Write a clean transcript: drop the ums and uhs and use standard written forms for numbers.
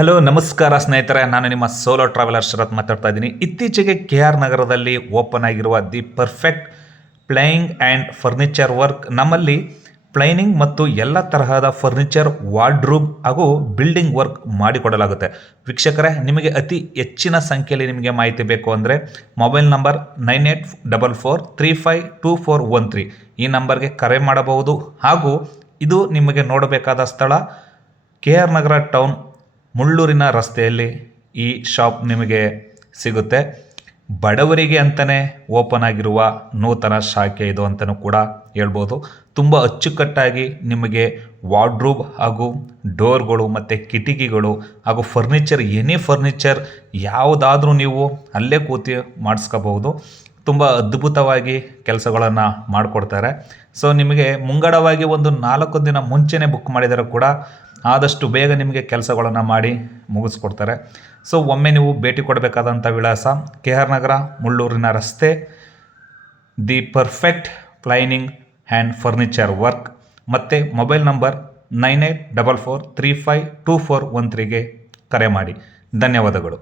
Hello ನಮಸ್ಕಾರ ಸ್ನೇಹಿತರೆ, ನಾನು ನಿಮ್ಮ ಸೋಲೋ ಟ್ರಾವೆಲರ್ ಶರತ್ ಮಾತಾಡ್ತಾ ಇದ್ದೀನಿ. ಇತ್ತೀಚೆಗೆ KR ನಗರದಲ್ಲಿ ಓಪನ್ ಆಗಿರುವ the perfect playing and furniture work. ನಮ್ಮಲ್ಲಿ ಪ್ಲೈನಿಂಗ್ ಮತ್ತು ಎಲ್ಲ ತರಹದ ಫರ್ನಿಚರ್, ವಾರ್ಡ್ರೂಬ್ ಹಾಗೂ ಬಿಲ್ಡಿಂಗ್ ವರ್ಕ್ ಮಾಡಿಕೊಡಲಾಗುತ್ತೆ. ವೀಕ್ಷಕರೇ, ನಿಮಗೆ ಅತಿ ಹೆಚ್ಚಿನ ಸಂಖ್ಯೆಯಲ್ಲಿ ನಿಮಗೆ ಮಾಹಿತಿ ಬೇಕು ಅಂದರೆ ಮೊಬೈಲ್ ನಂಬರ್ 9844352413 ಈ ನಂಬರ್ಗೆ ಕರೆ ಮಾಡಬಹುದು. ಹಾಗೂ ಇದು ನಿಮಗೆ ನೋಡಬೇಕಾದ ಸ್ಥಳ KR ನಗರ ಟೌನ್ ಮುಳ್ಳೂರಿನ ರಸ್ತೆಯಲ್ಲಿ ಈ ಶಾಪ್ ನಿಮಗೆ ಸಿಗುತ್ತೆ. ಬಡವರಿಗೆ ಅಂತಲೇ ಓಪನ್ ಆಗಿರುವ ನೂತನ ಶಾಖೆ ಇದು ಅಂತಲೂ ಕೂಡ ಹೇಳ್ಬೋದು. ತುಂಬ ಅಚ್ಚುಕಟ್ಟಾಗಿ ನಿಮಗೆ ವಾರ್ಡ್ರೂಬ್ ಹಾಗೂ ಡೋರ್ಗಳು ಮತ್ತು ಕಿಟಕಿಗಳು ಹಾಗೂ ಫರ್ನಿಚರ್, ಎನಿ ಫರ್ನಿಚರ್ ಯಾವುದಾದ್ರೂ ನೀವು ಅಲ್ಲೇ ಕೂತಿ ಮಾಡಿಸ್ಕೋಬಹುದು. ತುಂಬ ಅದ್ಭುತವಾಗಿ ಕೆಲಸಗಳನ್ನು ಮಾಡಿಕೊಡ್ತಾರೆ. ಸೊ ನಿಮಗೆ ಮುಂಗಡವಾಗಿ ಒಂದು 4 ದಿನ ಮುಂಚೆನೇ ಬುಕ್ ಮಾಡಿದರೆ ಕೂಡ ಆದಷ್ಟು ಬೇಗ ನಿಮಗೆ ಕೆಲಸಗಳನ್ನು ಮಾಡಿ ಮುಗಿಸ್ಕೊಡ್ತಾರೆ. ಸೊ ಒಮ್ಮೆ ನೀವು ಭೇಟಿ ಕೊಡಬೇಕಾದಂಥ ವಿಳಾಸ KR ನಗರ ಮುಳ್ಳೂರಿನ ರಸ್ತೆ, the perfect planing and furniture work. ಮತ್ತು ಮೊಬೈಲ್ ನಂಬರ್ 9844352413ಗೆ ಕರೆ ಮಾಡಿ. ಧನ್ಯವಾದಗಳು.